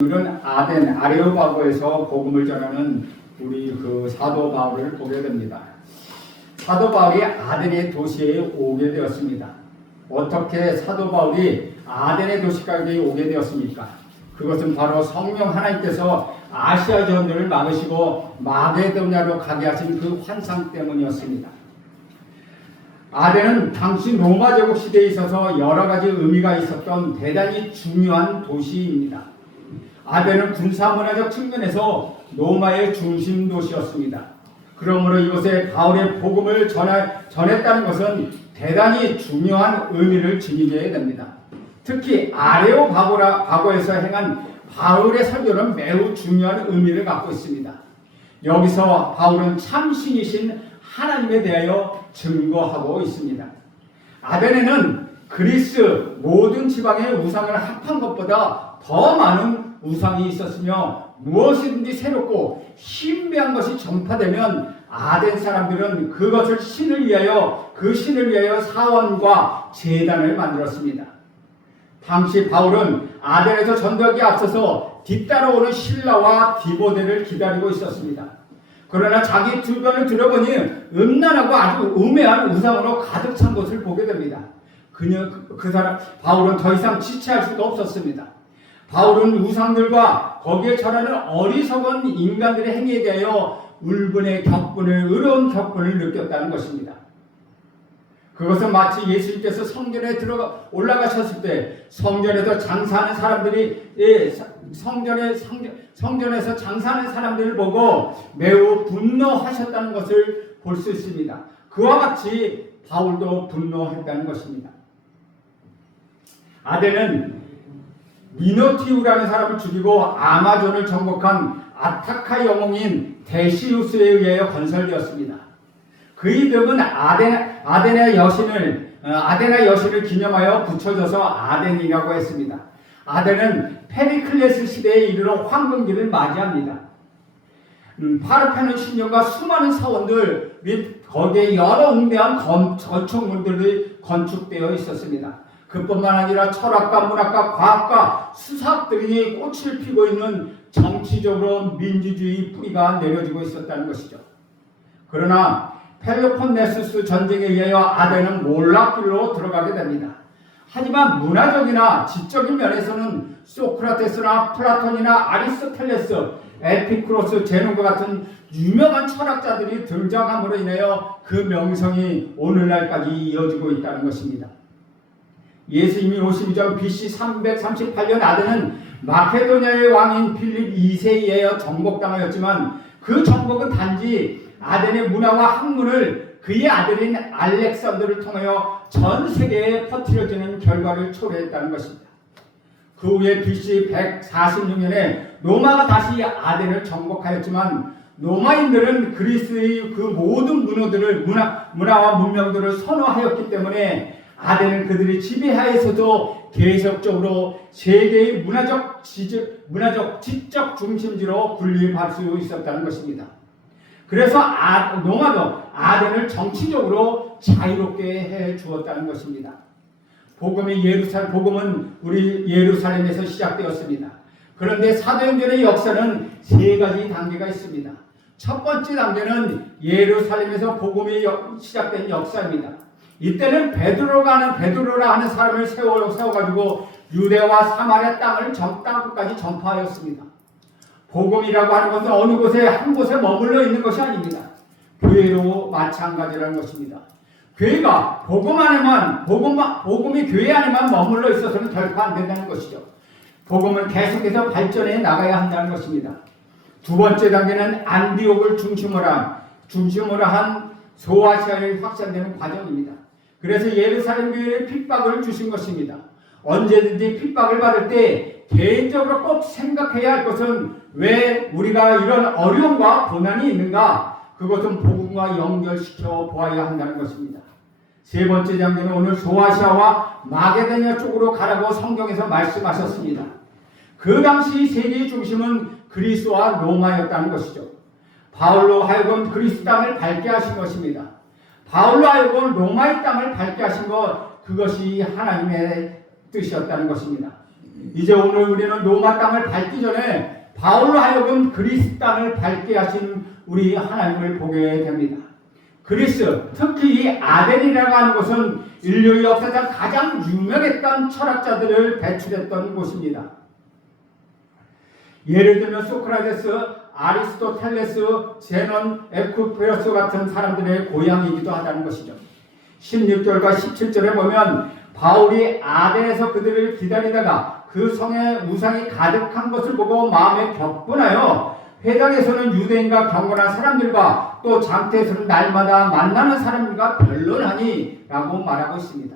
오늘은 아레오파고에서 복음을 전하는 우리 그 사도 바울을 보게 됩니다. 사도 바울이 아덴의 도시에 오게 되었습니다. 어떻게 사도 바울이 아덴의 도시까지 오게 되었습니까? 그것은 바로 성령 하나님께서 아시아 전도를 막으시고 마게도냐로 가게 하신 그 환상 때문이었습니다. 아덴은 당시 로마 제국 시대에 있어서 여러 가지 의미가 있었던 대단히 중요한 도시입니다. 아덴은 군사문화적 측면에서 로마의 중심 도시였습니다. 그러므로 이곳에 바울의 복음을 전했다는 것은 대단히 중요한 의미를 지니게 됩니다. 특히 아레오파고에서 행한 바울의 설교는 매우 중요한 의미를 갖고 있습니다. 여기서 바울은 참신이신 하나님에 대하여 증거하고 있습니다. 아덴에는 그리스 모든 지방의 우상을 합한 것보다 더 많은 우상이 있었으며 무엇이든지 새롭고 신비한 것이 전파되면 아덴 사람들은 그것을 신을 위하여 사원과 제단을 만들었습니다. 당시 바울은 아덴에서 전도하기에 앞서서 뒤따라오는 신라와 디모데를 기다리고 있었습니다. 그러나 자기 주변을 들어보니 음란하고 아주 우매한 우상으로 가득 찬 것을 보게 됩니다. 바울은 더 이상 지체할 수가 없었습니다. 바울은 우상들과 거기에 절하는 어리석은 인간들의 행위에 대하여 의로운 격분을 느꼈다는 것입니다. 그것은 마치 예수님께서 성전에 올라가셨을 때 성전에서 장사하는 사람들을 보고 매우 분노하셨다는 것을 볼 수 있습니다. 그와 같이 바울도 분노했다는 것입니다. 아덴은 미노티우라는 사람을 죽이고 아마존을 정복한 아타카 영웅인 데시우스에 의하여 건설되었습니다. 그 이름은 아데나 여신을 기념하여 붙여져서 아덴이라고 했습니다. 아덴은 페리클레스 시대에 이르러 황금기를 맞이합니다. 파르페논 신전과 수많은 사원들 및 거기에 여러 웅대한 건축물들이 건축되어 있었습니다. 그뿐만 아니라 철학과 문학과 과학과 수사학들이 꽃을 피고 있는 정치적으로 민주주의 뿌리가 내려지고 있었다는 것이죠. 그러나 펠로폰네수스 전쟁에 의하여 아덴은 몰락길로 들어가게 됩니다. 하지만 문화적이나 지적인 면에서는 소크라테스나 플라톤이나 아리스토텔레스, 에피쿠로스, 제논과 같은 유명한 철학자들이 등장함으로 인하여 그 명성이 오늘날까지 이어지고 있다는 것입니다. 예수님이 오시기 전 BC 338년 아덴은 마케도냐의 왕인 필립 2세에 의하여 정복당하였지만 그 정복은 단지 아덴의 문화와 학문을 그의 아들인 알렉산더를 통하여 전 세계에 퍼뜨려지는 결과를 초래했다는 것입니다. 그 후에 BC 146년에 로마가 다시 아덴을 정복하였지만 로마인들은 그리스의 그 모든 문화와 문명들을 선호하였기 때문에 아덴은 그들의 지배하에서도 계속적으로 세계의 문화적 지적 중심지로 군림할 수 있었다는 것입니다. 그래서 로마도 아덴을 정치적으로 자유롭게 해 주었다는 것입니다. 복음은 우리 예루살렘에서 시작되었습니다. 그런데 사도행전의 역사는 세 가지 단계가 있습니다. 첫 번째 단계는 예루살렘에서 복음이 시작된 역사입니다. 이때는 베드로라 하는 사람을 세워가지고 유대와 사마리아 땅끝까지 전파하였습니다. 복음이라고 하는 것은 어느 곳에 한 곳에 머물러 있는 것이 아닙니다. 교회로 마찬가지라는 것입니다. 교회가 복음이 교회 안에만 머물러 있어서는 결코 안 된다는 것이죠. 복음은 계속해서 발전해 나가야 한다는 것입니다. 두 번째 단계는 안디옥을 중심으로 한 소아시아에 확산되는 과정입니다. 그래서 예루살렘 교회에 핍박을 주신 것입니다. 언제든지 핍박을 받을 때 개인적으로 꼭 생각해야 할 것은 왜 우리가 이런 어려움과 고난이 있는가? 그것은 복음과 연결시켜 보아야 한다는 것입니다. 세 번째 단계는 오늘 소아시아와 마게도냐 쪽으로 가라고 성경에서 말씀하셨습니다. 그 당시 세계의 중심은 그리스와 로마였다는 것이죠. 바울로 하여금 그리스 땅을 밟게 하신 것입니다. 바울로 하여금 로마의 땅을 밟게 하신 것, 그것이 하나님의 뜻이었다는 것입니다. 이제 오늘 우리는 로마 땅을 밟기 전에 바울로 하여금 그리스 땅을 밟게 하신 우리 하나님을 보게 됩니다. 그리스, 특히 이 아덴이라고 하는 곳은 인류 역사상 가장 유명했던 철학자들을 배출했던 곳입니다. 예를 들면 소크라테스, 아리스토텔레스, 제논, 에피쿠레스 같은 사람들의 고향이기도 하다는 것이죠. 16절과 17절에 보면 바울이 아덴에서 그들을 기다리다가 그 성에 우상이 가득한 것을 보고 마음에 격분하여 회당에서는 유대인과 경건한 사람들과 또 장태에서는 날마다 만나는 사람들과 변론하니 라고 말하고 있습니다.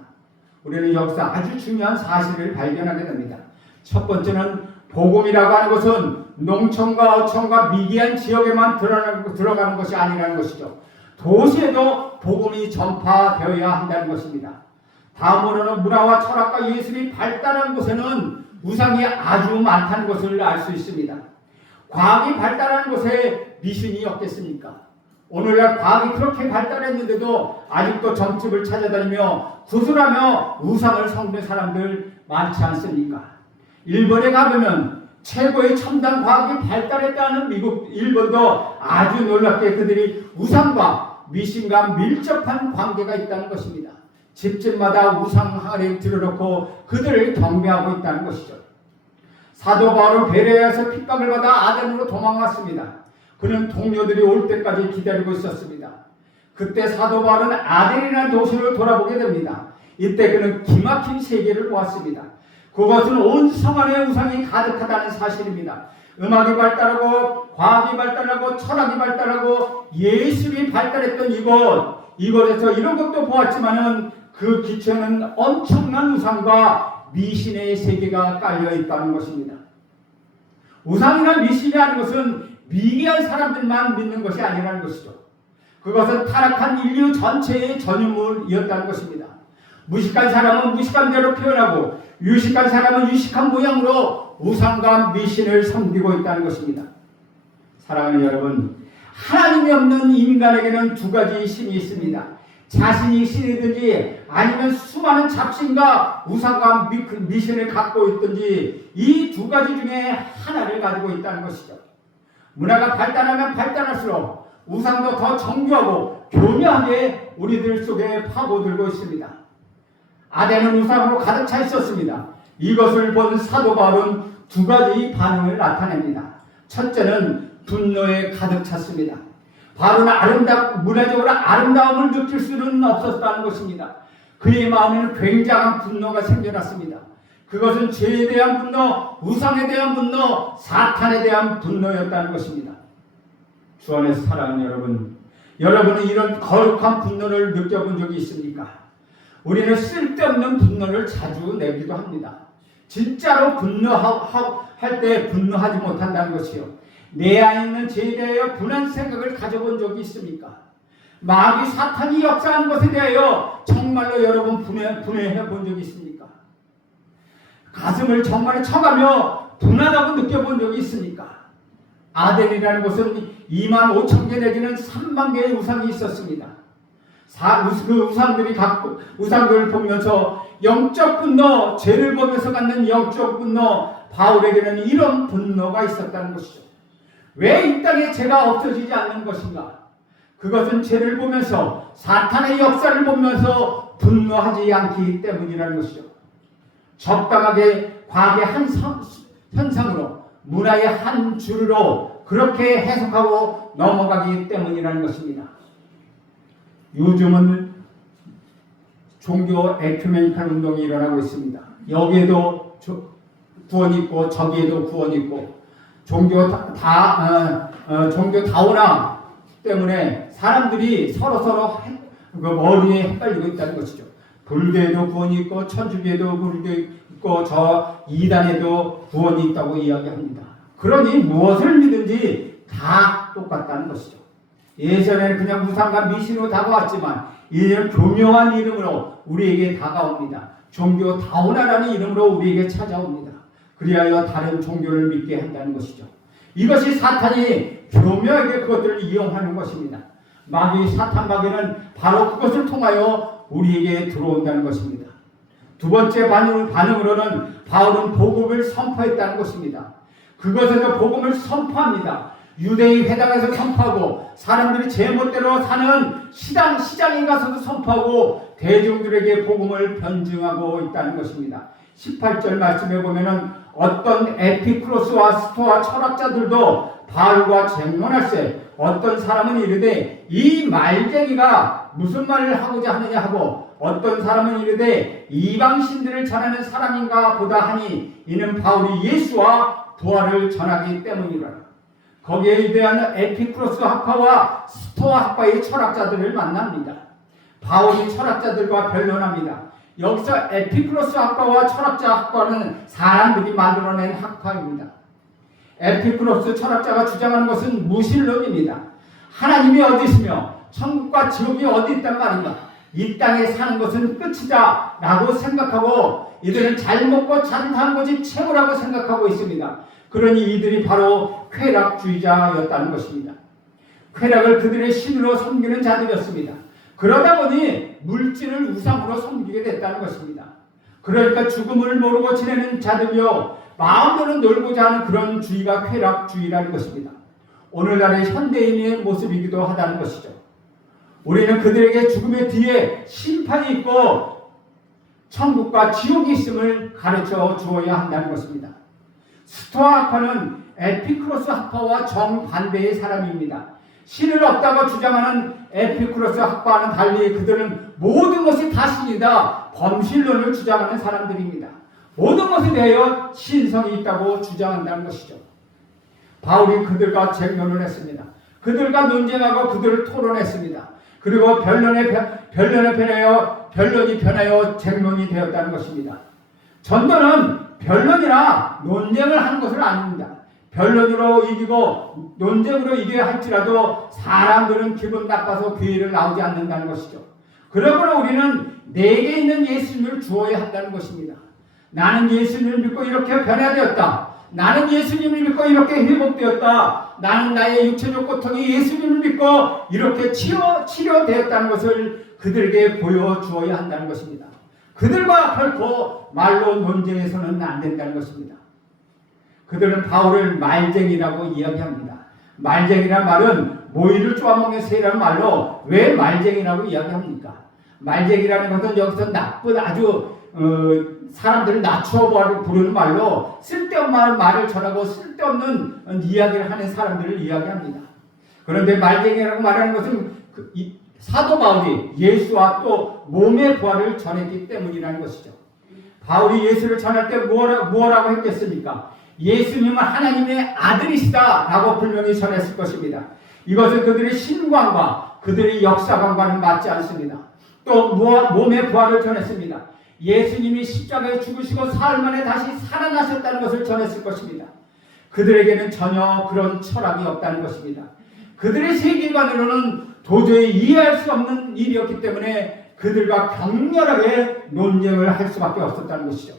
우리는 여기서 아주 중요한 사실을 발견하게 됩니다. 첫 번째는 복음이라고 하는 것은 농촌과 어촌과 미개한 지역에만 들어가는 것이 아니라는 것이죠. 도시에도 복음이 전파되어야 한다는 것입니다. 다음으로는 문화와 철학과 예술이 발달한 곳에는 우상이 아주 많다는 것을 알 수 있습니다. 과학이 발달한 곳에 미신이 없겠습니까? 오늘날 과학이 그렇게 발달했는데도 아직도 점집을 찾아다니며 구슬하며 우상을 섬기는 사람들 많지 않습니까? 일본에 가보면 최고의 첨단 과학이 발달했다는 미국, 일본도 아주 놀랍게 그들이 우상과 미신과 밀접한 관계가 있다는 것입니다. 집집마다 우상하를 들여놓고 그들을 경배하고 있다는 것이죠. 사도 바울은 베레아에서 핍박을 받아 아덴으로 도망왔습니다. 그는 동료들이 올 때까지 기다리고 있었습니다. 그때 사도 바울은 아덴이라는 도시를 돌아보게 됩니다. 이때 그는 기막힌 세계를 보았습니다. 그것은 온 성 안에 우상이 가득하다는 사실입니다. 음악이 발달하고 과학이 발달하고 철학이 발달하고 예술이 발달했던 이곳에서 이런 것도 보았지만은 그 기초는 엄청난 우상과 미신의 세계가 깔려 있다는 것입니다. 우상이나 미신이라는 것은 미개한 사람들만 믿는 것이 아니라는 것이죠. 그것은 타락한 인류 전체의 전유물이었다는 것입니다. 무식한 사람은 무식한 대로 표현하고 유식한 사람은 유식한 모양으로 우상과 미신을 섬기고 있다는 것입니다. 사랑하는 여러분, 하나님이 없는 인간에게는 두 가지 신이 있습니다. 자신이 신이든지 아니면 수많은 잡신과 우상과 미신을 갖고 있든지 이 두 가지 중에 하나를 가지고 있다는 것이죠. 문화가 발달하면 발달할수록 우상도 더 정교하고 교묘하게 우리들 속에 파고들고 있습니다. 아덴은 우상으로 가득 차 있었습니다. 이것을 본 사도 바울은 두 가지 반응을 나타냅니다. 첫째는 분노에 가득 찼습니다. 바울은 문화적으로 아름다움을 느낄 수는 없었다는 것입니다. 그의 마음에는 굉장한 분노가 생겨났습니다. 그것은 죄에 대한 분노, 우상에 대한 분노, 사탄에 대한 분노였다는 것입니다. 주 안에서 사랑하는 여러분, 여러분은 이런 거룩한 분노를 느껴본 적이 있습니까? 우리는 쓸데없는 분노를 자주 내기도 합니다. 진짜로 분노할 때 분노하지 못한다는 것이요. 내 안에 있는 죄에 대하여 분한 생각을 가져본 적이 있습니까? 마귀 사탄이 역사하는 것에 대하여 정말로 여러분 분해해 본 적이 있습니까? 가슴을 정말 쳐가며 분하다고 느껴본 적이 있습니까? 아덴이라는 곳은 25,000개 내지는 3만 개의 우상이 있었습니다. 그 우상들을 보면서 영적 분노, 죄를 보면서 갖는 영적 분노, 바울에게는 이런 분노가 있었다는 것이죠. 왜 이 땅에 죄가 없어지지 않는 것인가? 그것은 죄를 보면서 사탄의 역사를 보면서 분노하지 않기 때문이라는 것이죠. 적당하게 과학의 한 현상으로 문화의 한 줄로 그렇게 해석하고 넘어가기 때문이라는 것입니다. 요즘은 종교 에큐메니칼 운동이 일어나고 있습니다. 여기에도 구원이 있고 저기에도 구원이 있고 종교 다원화 때문에 사람들이 서로 머리에 헷갈리고 있다는 것이죠. 불교에도 구원이 있고 천주교에도 구원이 있고 저 이단에도 구원이 있다고 이야기합니다. 그러니 무엇을 믿든지 다 똑같다는 것이죠. 예전에는 그냥 우상과 미신으로 다가왔지만 이제는 교묘한 이름으로 우리에게 다가옵니다. 종교 다원화라는 이름으로 우리에게 찾아옵니다. 그리하여 다른 종교를 믿게 한다는 것이죠. 이것이 사탄이 교묘하게 그것들을 이용하는 것입니다. 사탄 마귀는 바로 그것을 통하여 우리에게 들어온다는 것입니다. 두 번째 반응으로는 바울은 복음을 선포했다는 것입니다. 그것에서 복음을 선포합니다. 유대인 회당에서 선포하고 사람들이 제멋대로 사는 시장에 가서도 선포하고 대중들에게 복음을 변증하고 있다는 것입니다. 18절 말씀에 보면은 어떤 에피크로스와 스토아 철학자들도 바울과 쟁론할세 어떤 사람은 이르되 이 말쟁이가 무슨 말을 하고자 하느냐 하고 어떤 사람은 이르되 이방신들을 전하는 사람인가 보다 하니 이는 바울이 예수와 부활을 전하기 때문이라. 거기에 대한 에피크로스 학파와 스토아 학파의 철학자들을 만납니다. 바울이 철학자들과 변론합니다. 여기서 에피크로스 학파와 철학자 학파는 사람들이 만들어낸 학파입니다. 에피크로스 철학자가 주장하는 것은 무신론입니다. 하나님이 어디 있으며 천국과 지옥이 어디 있단 말인가? 이 땅에 사는 것은 끝이다 라고 생각하고 이들은 잘 먹고 잘 사는 것이 최고라고 생각하고 있습니다. 그러니 이들이 바로 쾌락주의자였다는 것입니다. 쾌락을 그들의 신으로 섬기는 자들이었습니다. 그러다 보니 물질을 우상으로 섬기게 됐다는 것입니다. 그러니까 죽음을 모르고 지내는 자들이요 마음대로 놀고자 하는 그런 주의가 쾌락주의라는 것입니다. 오늘날의 현대인의 모습이기도 하다는 것이죠. 우리는 그들에게 죽음의 뒤에 심판이 있고 천국과 지옥이 있음을 가르쳐 주어야 한다는 것입니다. 스토아 학파는 에피크로스 학파와 정반대의 사람입니다. 신을 없다고 주장하는 에피크로스 학파와는 달리 그들은 모든 것이 다 신이다 범신론을 주장하는 사람들입니다. 모든 것에 대하여 신성이 있다고 주장한다는 것이죠. 바울이 그들과 쟁론을 했습니다. 그들과 논쟁하고 그들을 토론했습니다. 그리고 변론이 변하여 쟁론이 되었다는 것입니다. 전도는 변론이나 논쟁을 하는 것은 아닙니다. 변론으로 이기고 논쟁으로 이겨야 할지라도 사람들은 기분 나빠서 교회를 나오지 않는다는 것이죠. 그러므로 우리는 내게 있는 예수님을 주어야 한다는 것입니다. 나는 예수님을 믿고 이렇게 변화되었다. 나는 예수님을 믿고 이렇게 회복되었다. 나는 나의 육체적 고통이 예수님을 믿고 이렇게 치료되었다는 것을 그들에게 보여주어야 한다는 것입니다. 그들과 결코 말로 논쟁해서는 안 된다는 것입니다. 그들은 바울을 말쟁이라고 이야기합니다. 말쟁이란 말은 모이를 쪼아먹는 새라는 말로 왜 말쟁이라고 이야기합니까? 말쟁이라는 것은 여기서 나쁜 아주 사람들을 낮춰 부르는 말로 쓸데없는 말을 전하고 쓸데없는 이야기를 하는 사람들을 이야기합니다. 그런데 말쟁이라고 말하는 것은 사도 바울이 예수와 또 몸의 부활을 전했기 때문이라는 것이죠. 바울이 예수를 전할 때 뭐라고 했겠습니까? 예수님은 하나님의 아들이시다 라고 분명히 전했을 것입니다. 이것은 그들의 신관과 그들의 역사관과는 맞지 않습니다. 또 몸의 부활을 전했습니다. 예수님이 십자가에 죽으시고 사흘 만에 다시 살아나셨다는 것을 전했을 것입니다. 그들에게는 전혀 그런 철학이 없다는 것입니다. 그들의 세계관으로는 도저히 이해할 수 없는 일이었기 때문에 그들과 격렬하게 논쟁을 할 수밖에 없었다는 것이죠.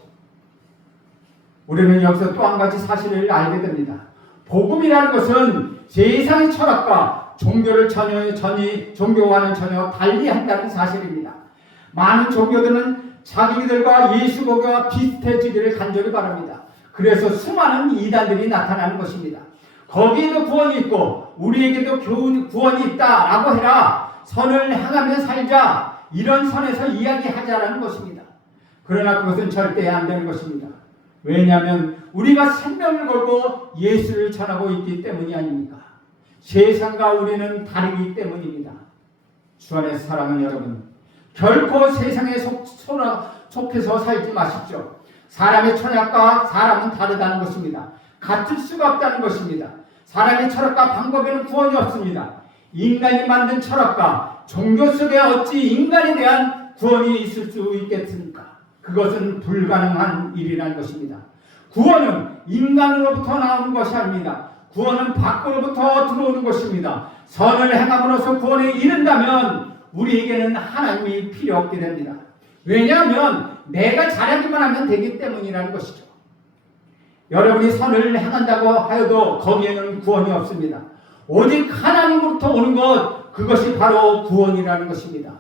우리는 여기서 또 한 가지 사실을 알게 됩니다. 복음이라는 것은 세상의 철학과 종교와는 전혀 달리한다는 사실입니다. 많은 종교들은 자기들과 예수 교회와 비슷해지기를 간절히 바랍니다. 그래서 수많은 이단들이 나타나는 것입니다. 거기에도 구원이 있고 우리에게도 구원이 있다라고 해라. 선을 향하며 살자. 이런 선에서 이야기하자라는 것입니다. 그러나 그것은 절대 안 되는 것입니다. 왜냐하면 우리가 생명을 걸고 예수를 전하고 있기 때문이 아닙니까? 세상과 우리는 다르기 때문입니다. 주 안에 사랑하는 여러분, 결코 세상에 속해서 살지 마십시오. 사람의 철학과 사람은 다르다는 것입니다. 같을 수가 없다는 것입니다. 사람의 철학과 방법에는 구원이 없습니다. 인간이 만든 철학과 종교 속에 어찌 인간에 대한 구원이 있을 수 있겠습니까? 그것은 불가능한 일이라는 것입니다. 구원은 인간으로부터 나오는 것이 아닙니다. 구원은 밖으로부터 들어오는 것입니다. 선을 행함으로써 구원에 이른다면 우리에게는 하나님이 필요 없게 됩니다. 왜냐하면 내가 잘하기만 하면 되기 때문이라는 것이죠. 여러분이 선을 행한다고 하여도 거기에는 구원이 없습니다. 오직 하나님으로부터 오는 것, 그것이 바로 구원이라는 것입니다.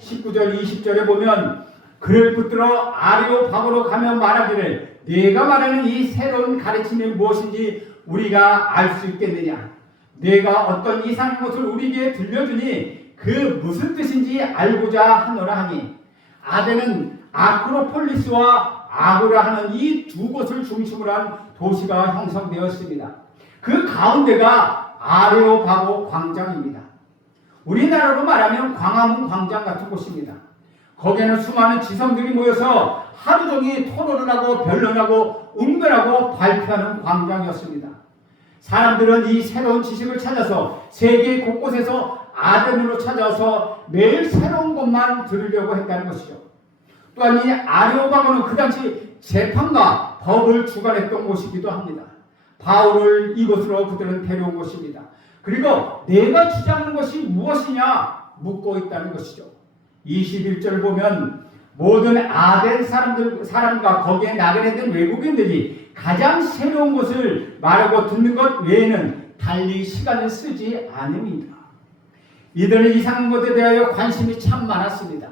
19절 20절에 보면 그를 붙들어 아레오파고로 가며 말하기를 네가 말하는 이 새로운 가르침이 무엇인지 우리가 알 수 있겠느냐. 네가 어떤 이상한 것을 우리에게 들려주니 그 무슨 뜻인지 알고자 하노라 하니 아덴은 아크로폴리스와 아고라 하는 이 두 곳을 중심으로 한 도시가 형성되었습니다. 그 가운데가 아레오파고 광장입니다. 우리나라로 말하면 광화문 광장 같은 곳입니다. 거기에는 수많은 지성들이 모여서 하루 종일 토론을 하고 변론하고 응별하고 발표하는 광장이었습니다. 사람들은 이 새로운 지식을 찾아서 세계 곳곳에서 아덴으로 찾아와서 매일 새로운 것만 들으려고 했다는 것이죠. 또한 이 아레오파고는 그 당시 재판과 법을 주관했던 곳이기도 합니다. 바울을 이곳으로 그들은 데려온 것입니다. 그리고 내가 주장하는 것이 무엇이냐 묻고 있다는 것이죠. 21절 보면 모든 아덴 사람과 거기에 나그네된 외국인들이 가장 새로운 것을 말하고 듣는 것 외에는 달리 시간을 쓰지 않습니다. 이들은 이상한 것에 대하여 관심이 참 많았습니다.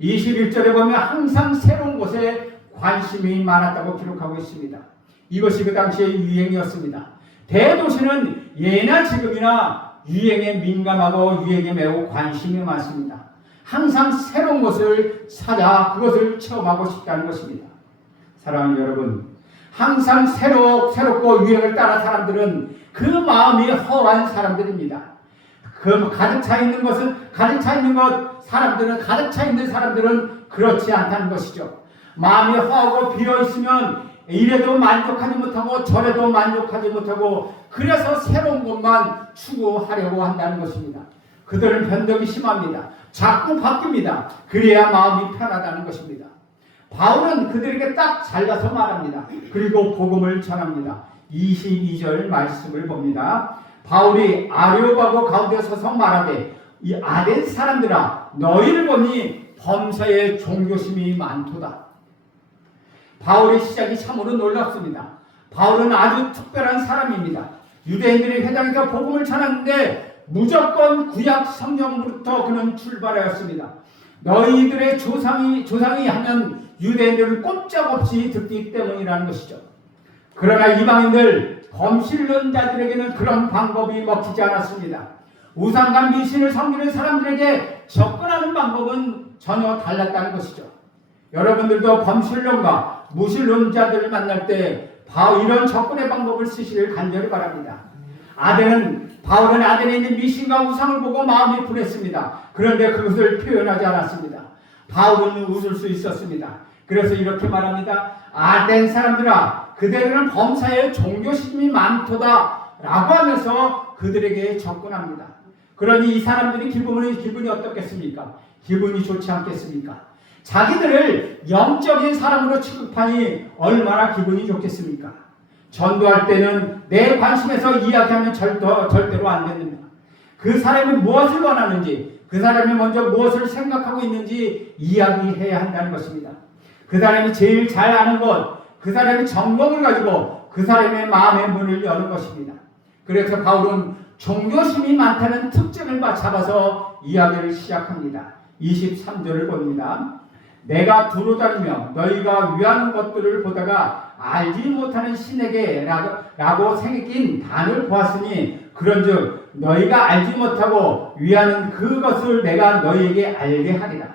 21절에 보면 항상 새로운 것에 관심이 많았다고 기록하고 있습니다. 이것이 그 당시의 유행이었습니다. 대도시는 예나 지금이나 유행에 민감하고 유행에 매우 관심이 많습니다. 항상 새로운 것을 찾아 그것을 체험하고 싶다는 것입니다. 사랑하는 여러분, 항상 새롭고 유행을 따라 사람들은 그 마음이 허한 사람들입니다. 그 가득 차 있는 사람들은 그렇지 않다는 것이죠. 마음이 허하고 비어 있으면 이래도 만족하지 못하고 저래도 만족하지 못하고 그래서 새로운 것만 추구하려고 한다는 것입니다. 그들은 변덕이 심합니다. 자꾸 바뀝니다. 그래야 마음이 편하다는 것입니다. 바울은 그들에게 딱 잘라서 말합니다. 그리고 복음을 전합니다. 22절 말씀을 봅니다. 바울이 아레오파고 가운데 서서 말하되 이 아덴 사람들아 너희를 보니 범사에 종교심이 많도다. 바울의 시작이 참으로 놀랍습니다. 바울은 아주 특별한 사람입니다. 유대인들이 회당에서 복음을 전하는데 무조건 구약 성경부터 그는 출발하였습니다. 너희들의 조상이 하면 유대인들은 꼼짝없이 듣기 때문이라는 것이죠. 그러나 이방인들 범신론자들에게는 그런 방법이 먹히지 않았습니다. 우상과 미신을 섬기는 사람들에게 접근하는 방법은 전혀 달랐다는 것이죠. 여러분들도 범신론과 무신론자들을 만날 때 이런 접근의 방법을 쓰시길 간절히 바랍니다. 바울은 아덴에 있는 미신과 우상을 보고 마음이 분했습니다. 그런데 그것을 표현하지 않았습니다. 바울은 웃을 수 있었습니다. 그래서 이렇게 말합니다. 아덴 사람들아 그대들은 범사에 종교심이 많도다 라고 하면서 그들에게 접근합니다. 그러니 이 사람들이 기분이 어떻겠습니까? 기분이 좋지 않겠습니까? 자기들을 영적인 사람으로 취급하니 얼마나 기분이 좋겠습니까? 전도할 때는 내 관심에서 이야기하면 절대로 안 됩니다. 그 사람이 무엇을 원하는지, 그 사람이 먼저 무엇을 생각하고 있는지 이야기해야 한다는 것입니다. 그 사람이 제일 잘 아는 것, 그 사람의 전공을 가지고 그 사람의 마음의 문을 여는 것입니다. 그래서 바울은 종교심이 많다는 특징을 잡아서 이야기를 시작합니다. 23절을 봅니다. 내가 두루 다니며 너희가 위하는 것들을 보다가 알지 못하는 신에게 라고 새긴 단을 보았으니 그런즉 너희가 알지 못하고 위하는 그것을 내가 너희에게 알게 하리라.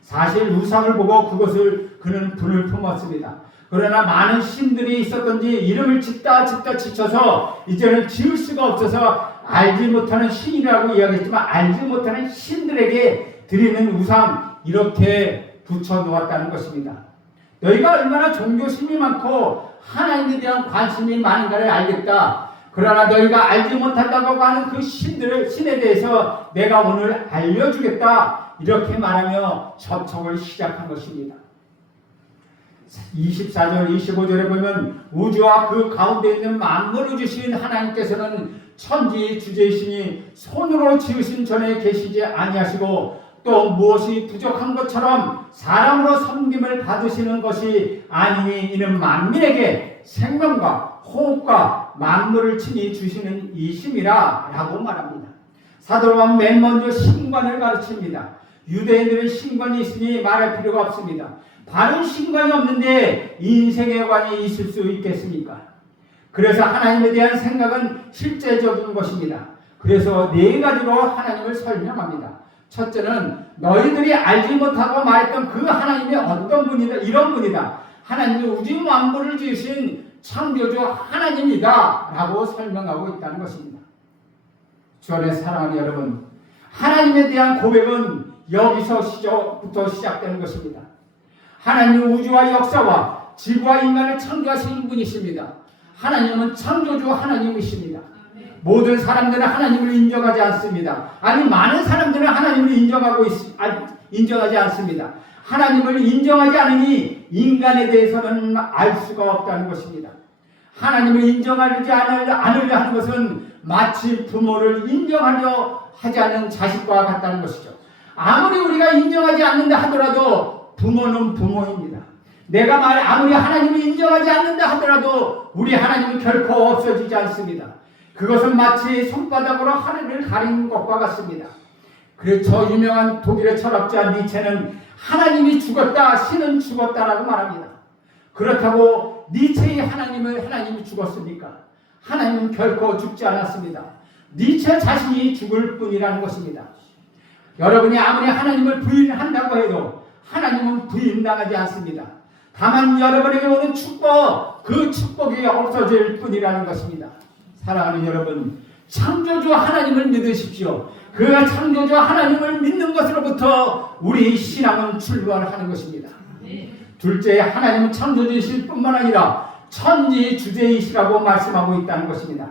사실 우상을 보고 그것을 그는 분을 품었습니다. 그러나 많은 신들이 있었던지 이름을 짓다 지쳐서 이제는 지을 수가 없어서 알지 못하는 신이라고 이야기했지만 알지 못하는 신들에게 드리는 우상 이렇게 붙여놓았다는 것입니다. 너희가 얼마나 종교심이 많고 하나님에 대한 관심이 많은가를 알겠다. 그러나 너희가 알지 못한다고 하는 그 신에 대해서 내가 오늘 알려주겠다. 이렇게 말하며 접촉을 시작한 것입니다. 24절 25절에 보면 우주와 그 가운데 있는 만물을 주신 하나님께서는 천지 주제이시니 손으로 지으신 전에 계시지 아니하시고 또 무엇이 부족한 것처럼 사람으로 섬김을 받으시는 것이 아니니 이는 만민에게 생명과 호흡과 만물을 친히 주시는 이심이라 라고 말합니다. 사도 바울은 맨 먼저 신관을 가르칩니다. 유대인들은 신관이 있으니 말할 필요가 없습니다. 바른 신관이 없는데 인생의 관이 있을 수 있겠습니까? 그래서 하나님에 대한 생각은 실제적인 것입니다. 그래서 네 가지로 하나님을 설명합니다. 첫째는 너희들이 알지 못하고 말했던 그 하나님이 어떤 분이다, 이런 분이다. 하나님이 우주 만물을 지으신 창조주 하나님이다 라고 설명하고 있다는 것입니다. 주 안에 사랑하는 여러분, 하나님에 대한 고백은 여기서부터 시작되는 것입니다. 하나님은 우주와 역사와 지구와 인간을 창조하신 분이십니다. 하나님은 창조주 하나님이십니다. 모든 사람들은 하나님을 인정하지 않습니다. 아니, 많은 사람들은 하나님을 인정하지 않습니다. 하나님을 인정하지 않으니 인간에 대해서는 알 수가 없다는 것입니다. 하나님을 인정하지 않으려 하는 것은 마치 부모를 인정하려 하지 않는 자식과 같다는 것이죠. 아무리 우리가 인정하지 않는다 하더라도 부모는 부모입니다. 내가 아무리 하나님을 인정하지 않는다 하더라도 우리 하나님은 결코 없어지지 않습니다. 그것은 마치 손바닥으로 하늘을 가리는 것과 같습니다. 그래서 저 유명한 독일의 철학자 니체는 하나님이 죽었다, 신은 죽었다라고 말합니다. 그렇다고 니체의 하나님이 죽었습니까? 하나님은 결코 죽지 않았습니다. 니체 자신이 죽을 뿐이라는 것입니다. 여러분이 아무리 하나님을 부인한다고 해도 하나님은 부인당하지 않습니다. 다만 여러분에게 오는 축복, 그 축복이 없어질 뿐이라는 것입니다. 사랑하는 여러분, 창조주 하나님을 믿으십시오. 그 창조주 하나님을 믿는 것으로부터 우리 신앙은 출발하는 것입니다. 둘째, 하나님은 창조주이실 뿐만 아니라 천지주제이시라고 말씀하고 있다는 것입니다.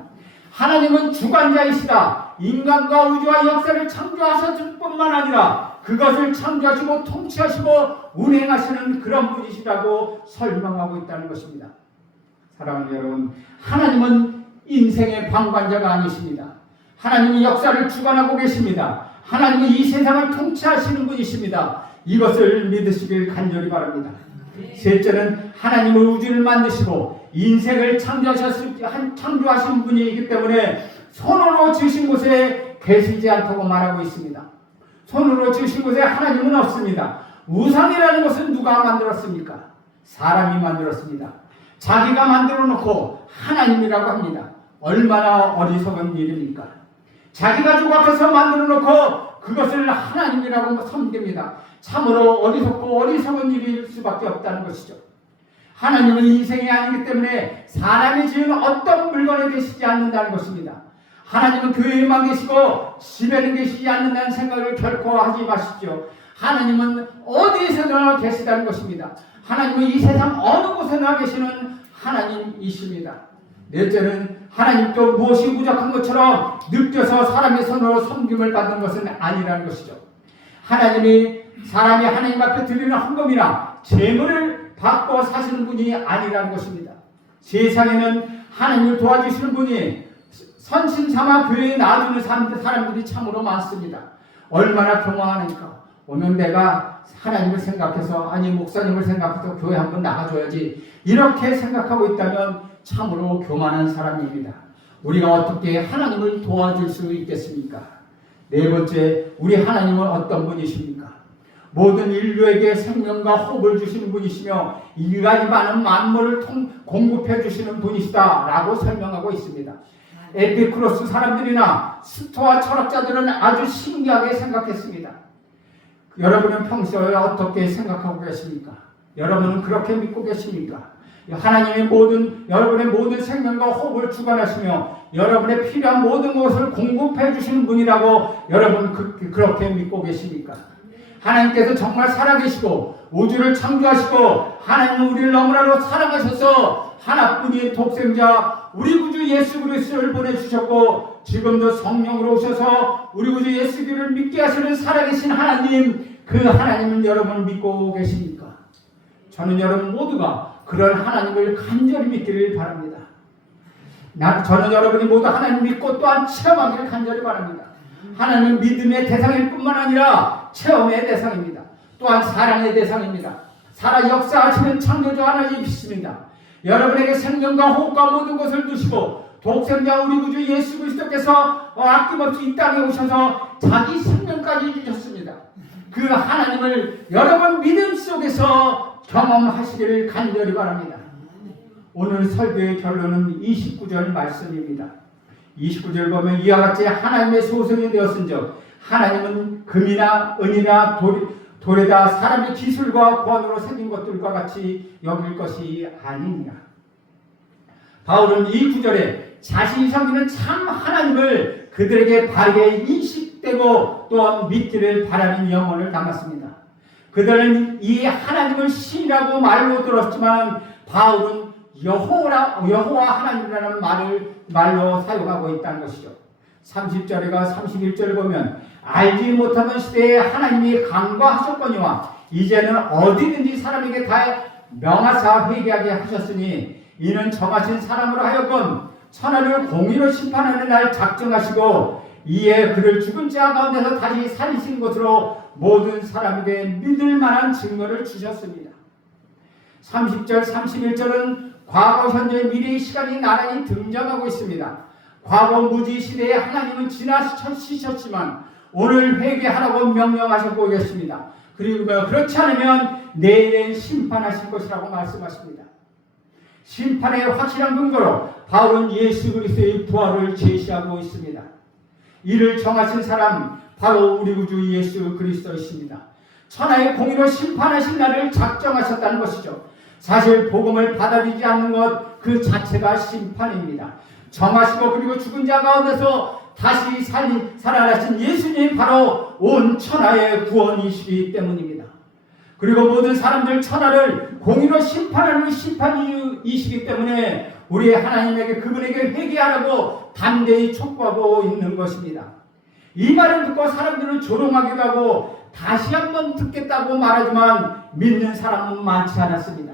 하나님은 주관자이시다. 인간과 우주와 역사를 창조하셨을 뿐만 아니라 그것을 창조하시고 통치하시고 운행하시는 그런 분이시라고 설명하고 있다는 것입니다. 사랑하는 여러분, 하나님은 인생의 방관자가 아니십니다. 하나님이 역사를 주관하고 계십니다. 하나님은 이 세상을 통치하시는 분이십니다. 이것을 믿으시길 간절히 바랍니다. 셋째는 하나님은 우주를 만드시고 인생을 창조하신 분이기 때문에 손으로 지으신 곳에 계시지 않다고 말하고 있습니다. 손으로 지으신 곳에 하나님은 없습니다. 우상이라는 것은 누가 만들었습니까? 사람이 만들었습니다. 자기가 만들어 놓고 하나님이라고 합니다. 얼마나 어리석은 일입니까? 자기가 조각해서 만들어 놓고 그것을 하나님이라고 섬깁니다. 참으로 어리석고 어리석은 일일 수밖에 없다는 것이죠. 하나님은 인생이 아니기 때문에 사람이 지은 어떤 물건에 계시지 않는다는 것입니다. 하나님은 교회에만 계시고 집에는 계시지 않는다는 생각을 결코 하지 마십시오. 하나님은 어디에서나 계시다는 것입니다. 하나님은 이 세상 어느 곳에나 계시는 하나님이십니다. 넷째는 하나님도 무엇이 부족한 것처럼 느껴서 사람의 손으로 섬김을 받는 것은 아니라는 것이죠. 사람이 하나님 앞에 드리는 헌금이나 재물을 받고 사시는 분이 아니라는 것입니다. 세상에는 하나님을 도와주시는 분이 선심삼아 교회에 나와주는 사람들이 참으로 많습니다. 얼마나 교만하니까. 오늘 내가 하나님을 생각해서, 아니 목사님을 생각해서 교회 한번 나가줘야지, 이렇게 생각하고 있다면 참으로 교만한 사람입니다. 우리가 어떻게 하나님을 도와줄 수 있겠습니까? 네 번째, 우리 하나님은 어떤 분이십니까? 모든 인류에게 생명과 호흡을 주시는 분이시며 이가지 많은 만물을 공급해 주시는 분이시다라고 설명하고 있습니다. 에피쿠로스 사람들이나 스토아 철학자들은 아주 신기하게 생각했습니다. 여러분은 평소에 어떻게 생각하고 계십니까? 여러분은 그렇게 믿고 계십니까? 하나님이 여러분의 모든 생명과 호흡을 주관하시며 여러분의 필요한 모든 것을 공급해 주시는 분이라고 여러분 그렇게 믿고 계십니까? 하나님께서 정말 살아계시고 우주를 창조하시고 하나님은 우리를 너무나도 사랑하셔서 하나뿐인 독생자 우리 구주 예수 그리스도를 보내주셨고 지금도 성령으로 오셔서 우리 구주 예수 그리스도를 믿게 하시는 살아계신 하나님, 그 하나님을 여러분 믿고 계십니까? 저는 여러분 모두가 그런 하나님을 간절히 믿기를 바랍니다. 저는 여러분이 모두 하나님 믿고 또한 체험하기를 간절히 바랍니다. 하나님은 믿음의 대상일 뿐만 아니라 체험의 대상입니다. 또한 사랑의 대상입니다. 살아 역사하시는 창조주 하나님이십니다. 여러분에게 생명과 호흡과 모든 것을 주시고 독생자 우리 구주 예수 그리스도께서 아낌없이 이 땅에 오셔서 자기 생명까지 주셨습니다. 그 하나님을 여러분 믿음 속에서 경험하시기를 간절히 바랍니다. 오늘 설교의 결론은 29절 말씀입니다. 29절 보면 이와 같이 하나님의 소생이 되었은즉 하나님은 금이나 은이나 돌에다 사람의 기술과 권으로 생긴 것들과 같이 여길 것이 아니니라. 바울은 이 구절에 자신이 섬기는 참 하나님을 그들에게 바르게 인식되고 또한 믿기를 바라는 영혼을 담았습니다. 그들은 이 하나님을 신이라고 말로 들었지만 바울은 여호와 하나님이라는 말로 사용하고 있다는 것이죠. 30절과 31절을 보면 알지 못하던 시대에 하나님이 간과하셨거니와 이제는 어디든지 사람에게 다 명하사 회개하게 하셨으니 이는 정하신 사람으로 하여금 천하를 공의로 심판하는 날 작정하시고 이에 그를 죽은 자 가운데서 다시 살리신 것으로 모든 사람에게 믿을 만한 증거를 주셨습니다. 30절 31절은 과거 현재 미래의 시간이 나란히 등장하고 있습니다. 과거 무지 시대에 하나님은 지나치셨지만 오늘 회개하라고 명령하셨고 계십니다. 그리고 그렇지 않으면 내일엔 심판하실 것이라고 말씀하십니다. 심판의 확실한 근거로 바울은 예수 그리스도의 부활을 제시하고 있습니다. 이를 정하신 사람 바로 우리 구주 예수 그리스도이십니다. 천하의 공의로 심판하신 날을 작정하셨다는 것이죠. 사실 복음을 받아들이지 않는 것 그 자체가 심판입니다. 정하시고 그리고 죽은 자 가운데서 다시 살아나신 예수님이 바로 온 천하의 구원이시기 때문입니다. 그리고 모든 사람들 천하를 공의로 심판하는 심판이시기 때문에 우리 하나님에게 그분에게 회개하라고 담대히 촉구하고 있는 것입니다. 이 말을 듣고 사람들은 조롱하기도 하고 다시 한번 듣겠다고 말하지만 믿는 사람은 많지 않았습니다.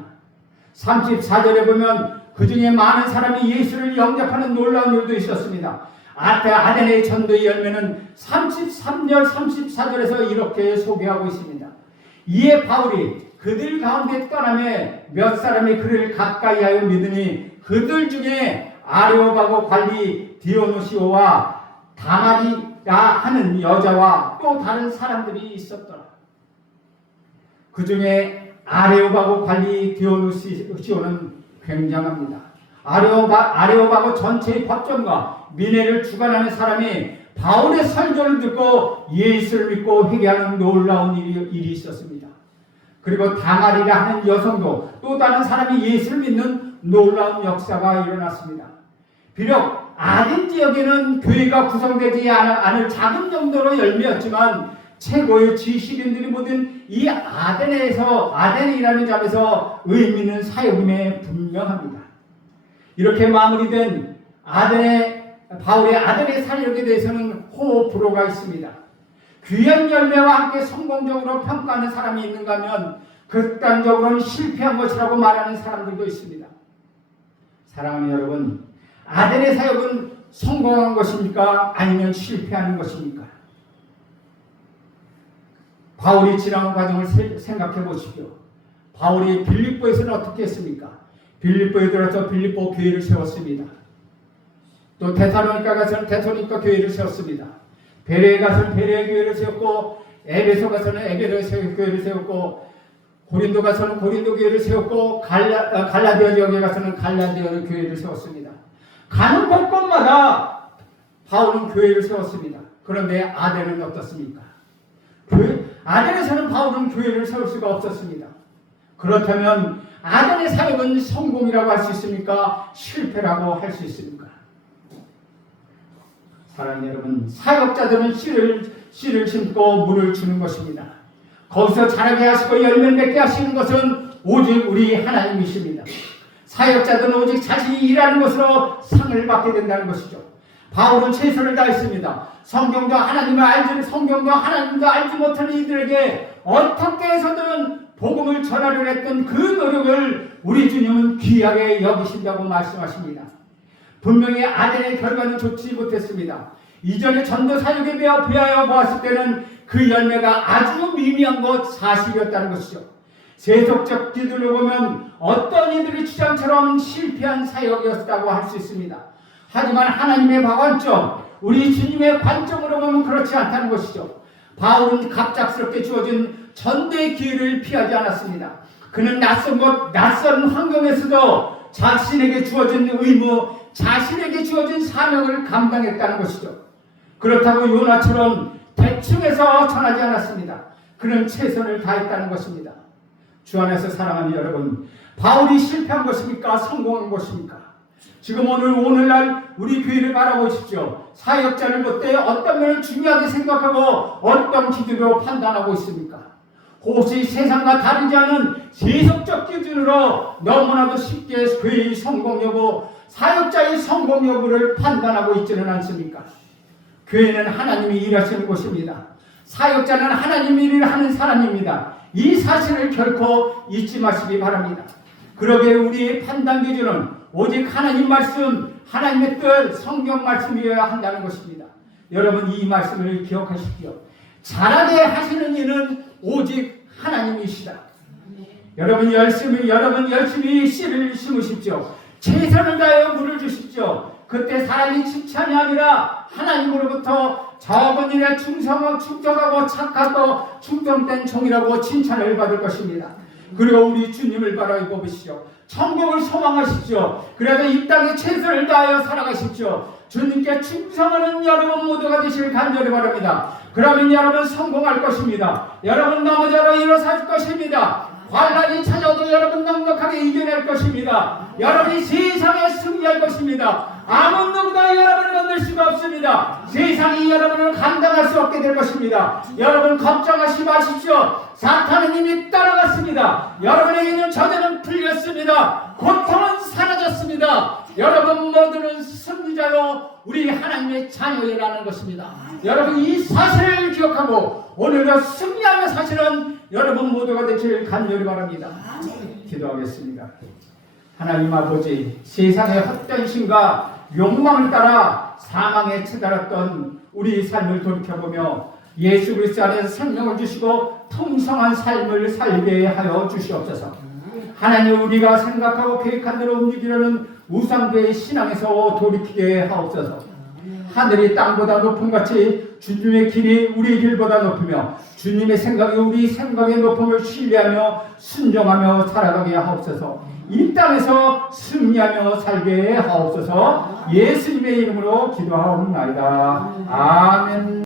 34절에 보면 그 중에 많은 사람이 예수를 영접하는 놀라운 일도 있었습니다. 아덴의 전도의 열매는 33절 34절에서 이렇게 소개하고 있습니다. 이에 바울이 그들 가운데 떠나매 몇 사람이 그를 가까이 하여 믿으니 그들 중에 아레오바고 관리 디오노시오와 다마리라 하는 여자와 또 다른 사람들이 있었더라. 그 중에 아레오바고 관리 디오노시오는 굉장합니다. 아레오바고 전체의 법정과 민회를 주관하는 사람이 바울의 설교를 듣고 예수를 믿고 회개하는 놀라운 일이 있었습니다. 그리고 다말이라 하는 여성도 또 다른 사람이 예수를 믿는 놀라운 역사가 일어났습니다. 비록 아덴 지역에는 교회가 구성되지 않을 작은 정도로 열매였지만 최고의 지식인들이 모든 이 아덴이라는 점에서 의미 있는 사역임에 분명합니다. 이렇게 마무리된 바울의 아덴의 사역에 대해서는 호불호가 있습니다. 귀한 열매와 함께 성공적으로 평가하는 사람이 있는가 하면 극단적으로는 실패한 것이라고 말하는 사람들도 있습니다. 사랑하는 여러분, 아덴의 사역은 성공한 것입니까? 아니면 실패하는 것입니까? 바울이 지나온 과정을 생각해 보십시오. 바울이 빌립보에서는 어떻게 했습니까? 빌립보에 들어서 빌립보 교회를 세웠습니다. 또 데살로니가 가서는 데살로니가 교회를 세웠습니다. 베레에 가서는 베레 교회를 세웠고 에베소 가서는 에베소 교회를 세웠고 고린도 가서는 고린도 교회를 세웠고 갈라디아 지역에 가서는 갈라디아 교회를 세웠습니다. 가는 곳곳마다 바울은 교회를 세웠습니다. 그런데 아덴은 어떻습니까? 아덴에서는 바울은 교회를 세울 수가 없었습니다. 그렇다면 아덴의 사역은 성공이라고 할 수 있습니까? 실패라고 할 수 있습니까? 사랑하는 여러분, 사역자들은 씨를 심고 물을 주는 것입니다. 거기서 자라게 하시고 열매를 맺게 하시는 것은 오직 우리 하나님이십니다. 사역자들은 오직 자신이 일하는 것으로 상을 받게 된다는 것이죠. 바울은 최선을 다했습니다. 성경도 하나님도 알지 못하는 이들에게 어떻게 해서든 복음을 전하려 했던 그 노력을 우리 주님은 귀하게 여기신다고 말씀하십니다. 분명히 아덴의 결과는 좋지 못했습니다. 이전에 전도 사역에 비하여 보았을 때는 그 열매가 아주 미미한 것 사실이었다는 것이죠. 세속적 기준으로 보면 어떤 이들의 주장처럼 실패한 사역이었다고 할 수 있습니다. 하지만 하나님의 관점, 우리 주님의 관점으로 보면 그렇지 않다는 것이죠. 바울은 갑작스럽게 주어진 전대의 기회를 피하지 않았습니다. 그는 낯선 곳, 낯선 환경에서도 자신에게 주어진 의무, 자신에게 주어진 사명을 감당했다는 것이죠. 그렇다고 요나처럼 대충해서 전하지 않았습니다. 그는 최선을 다했다는 것입니다. 주 안에서 사랑하는 여러분, 바울이 실패한 것입니까? 성공한 것입니까? 지금 오늘날 우리 교회를 바라보십시오. 사역자를 볼 때 어떤 면을 중요하게 생각하고 어떤 기준으로 판단하고 있습니까? 혹시 세상과 다르지 않은 세속적 기준으로 너무나도 쉽게 교회의 성공 여부, 사역자의 성공 여부를 판단하고 있지는 않습니까? 교회는 하나님이 일하시는 곳입니다. 사역자는 하나님이 일을 하는 사람입니다. 이 사실을 결코 잊지 마시기 바랍니다. 그러기에 우리의 판단 기준은 오직 하나님 말씀, 하나님의 뜻, 성경 말씀이어야 한다는 것입니다. 여러분 이 말씀을 기억하십시오. 잘하게 하시는 이는 오직 하나님이시다. 여러분 열심히 씨를 심으십시오. 최선을 다하여 물을 주십시오. 그때 사람이 칭찬이 아니라 하나님으로부터 적은 일에 충성하고 착하고 충성된 종이라고 칭찬을 받을 것입니다. 그리고 우리 주님을 바라보십시오. 천국을 소망하십시오. 그래서 이 땅에 최선을 다하여 살아가십시오. 주님께 충성하는 여러분 모두가 되시길 간절히 바랍니다. 그러면 여러분 성공할 것입니다. 여러분 넘어져도 일어설 것입니다. 환난이 찾아도 여러분 넉넉하게 이겨낼 것입니다. 여러분이 세상에 승리할 것입니다. 아무 누구도 여러분을 건들 수가 없습니다. 세상이 여러분을 감당할 수 없게 될 것입니다. 여러분 걱정하지 마십시오. 사탄은 이미 따라갔습니다. 여러분에게 있는 저주는 풀렸습니다. 고통은 사라졌습니다. 여러분 모두는 승리자요 우리 하나님의 자녀라는 것입니다. 여러분 이 사실을 기억하고 오늘도 승리하는 사실은 여러분 모두가 되기를 간절히 바랍니다. 기도하겠습니다. 하나님 아버지, 세상의 헛된 신과 욕망을 따라 사망에 치달았던 우리 삶을 돌이켜보며 예수 그리스도 안에서 생명을 주시고 풍성한 삶을 살게 하여 주시옵소서. 하나님 우리가 생각하고 계획한 대로 움직이려는 우상교의 신앙에서 돌이키게 하옵소서. 하늘이 땅보다 높은 같이 주님의 길이 우리의 길보다 높으며 주님의 생각이 우리 생각의 높음을 신뢰하며 순종하며 살아가게 하옵소서. 이 땅에서 승리하며 살게 하옵소서. 예수님의 이름으로 기도하옵나이다. 아멘.